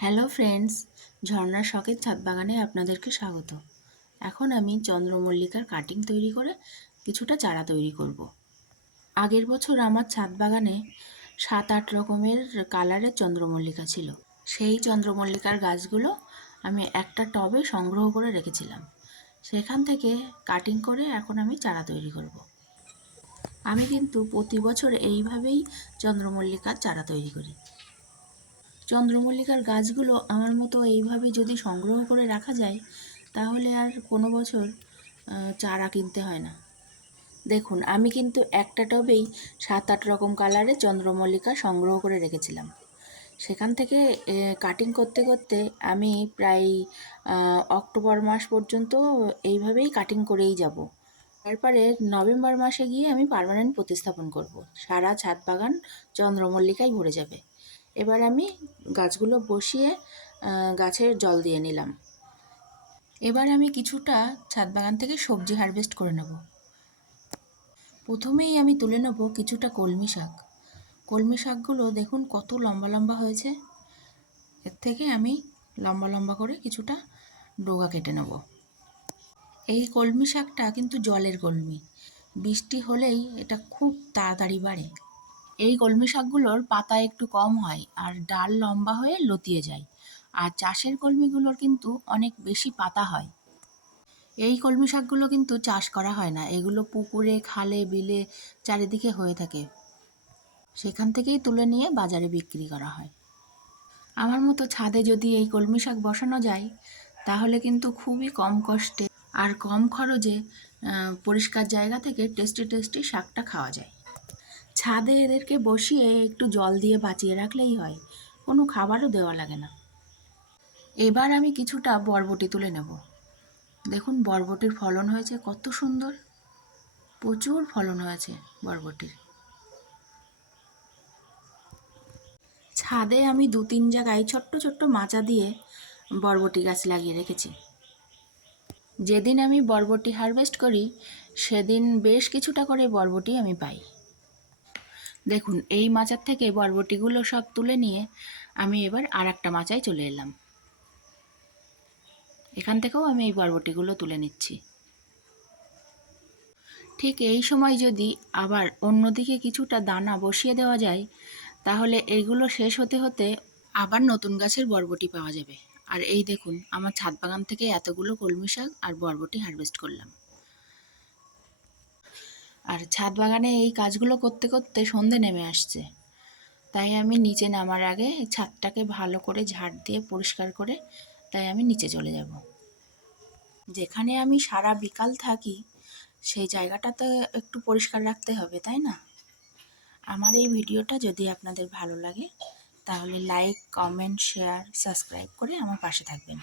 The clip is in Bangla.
হ্যালো ফ্রেন্ডস, ঝর্ণার শখের ছাদ বাগানে আপনাদেরকে স্বাগত। এখন আমি চন্দ্রমল্লিকার কাটিং তৈরি করে কিছুটা চারা তৈরি করব। আগের বছর আমার ছাদ বাগানে 7-8 রকমের কালারের চন্দ্রমল্লিকা ছিল। সেই চন্দ্রমল্লিকার গাছগুলো আমি একটা টবে সংগ্রহ করে রেখেছিলাম। সেখান থেকে কাটিং করে এখন আমি চারা তৈরি করব। আমি কিন্তু প্রতি বছর এইভাবেই চন্দ্রমল্লিকার চারা তৈরি করি। চন্দ্রমল্লিকার গাছগুলো আমার মতো এইভাবে যদি সংগ্রহ করে রাখা যায় তাহলে আর কোনো বছর চারা কিনতে হয় না। দেখুন, আমি কিন্তু একটা টবেই 7-8 রকম কালারের চন্দ্রমল্লিকা সংগ্রহ করে রেখেছিলাম। সেখান থেকে কাটিং করতে করতে আমি প্রায় অক্টোবর মাস পর্যন্ত এইভাবেই কাটিং করেই যাব। তারপরে নভেম্বর মাসে গিয়ে আমি পার্মানেন্ট প্রতিস্থাপন করব। সারা ছাদ বাগান চন্দ্রমল্লিকায় ভরে যাবে। এবার আমি গাছগুলো বসিয়ে গাছের জল দিয়ে নিলাম। এবার আমি কিছুটা ছাদ বাগান থেকে সবজি হারভেস্ট করে নেব। প্রথমেই আমি তুলে নেব কিছুটা কলমি শাক। কলমি শাকগুলো দেখুন কত লম্বা লম্বা হয়েছে। এর থেকে আমি লম্বা লম্বা করে কিছুটা ডগা কেটে নেব। এই কলমি শাকটা কিন্তু জলের কলমি, বৃষ্টি হলেই এটা খুব তাড়াতাড়ি বাড়ে। এই কলমি শাকগুলোর পাতা একটু কম হয় আর ডাল লম্বা হয়ে লতিয়ে যায়, আর চাষের কলমিগুলোর কিন্তু অনেক বেশি পাতা হয়। এই কলমি শাকগুলো কিন্তু চাষ করা হয় না, এগুলো পুকুরে খালে বিলে চারিদিকে হয়ে থাকে, সেখান থেকেই তুলে নিয়ে বাজারে বিক্রি করা হয়। আমার মতো ছাদে যদি এই কলমি শাক বসানো যায় তাহলে কিন্তু খুবই কম কষ্টে আর কম খরচে পরিষ্কার জায়গা থেকে টেস্টি টেস্টি শাকটা খাওয়া যায়। ছাদে এদেরকে বসিয়ে একটু জল দিয়ে বাঁচিয়ে রাখলেই হয়, কোনো খাবারও দেওয়া লাগে না। এবার আমি কিছুটা বরবটি তুলে নেব। দেখুন বরবটির ফলন হয়েছে কত সুন্দর, প্রচুর ফলন হয়েছে বরবটির। ছাদে আমি 2-3 জায়গায় ছোট্ট ছোট্ট মাচা দিয়ে বরবটি গাছ লাগিয়ে রেখেছি। যেদিন আমি বরবটি হারভেস্ট করি সেদিন বেশ কিছুটা করে বরবটি আমি পাই। দেখুন এই মাচার থেকে বরবটিগুলো সব তুলে নিয়ে আমি এবার আর একটা মাচায় চলে এলাম। এখান থেকেও আমি এই বরবটিগুলো তুলে নিচ্ছি। ঠিক এই সময় যদি আবার অন্যদিকে কিছুটা দানা বসিয়ে দেওয়া যায় তাহলে এইগুলো শেষ হতে হতে আবার নতুন গাছের বরবটি পাওয়া যাবে। আর এই দেখুন আমার ছাদ বাগান থেকে এতগুলো কলমি শাক আর বরবটি হারভেস্ট করলাম। আর ছাদ বাগানে এই কাজগুলো করতে করতে সন্ধে নেমে আসছে, তাই আমি নিচে নামার আগে ছাদটাকে ভালো করে ঝাড় দিয়ে পরিষ্কার করে তাই আমি নিচে চলে যাব। যেখানে আমি সারা বিকাল থাকি সেই জায়গাটা তো একটু পরিষ্কার রাখতে হবে, তাই না? আমার এই ভিডিওটা যদি আপনাদের ভালো লাগে তাহলে লাইক, কমেন্ট, শেয়ার, সাবস্ক্রাইব করে আমার পাশে থাকবেন।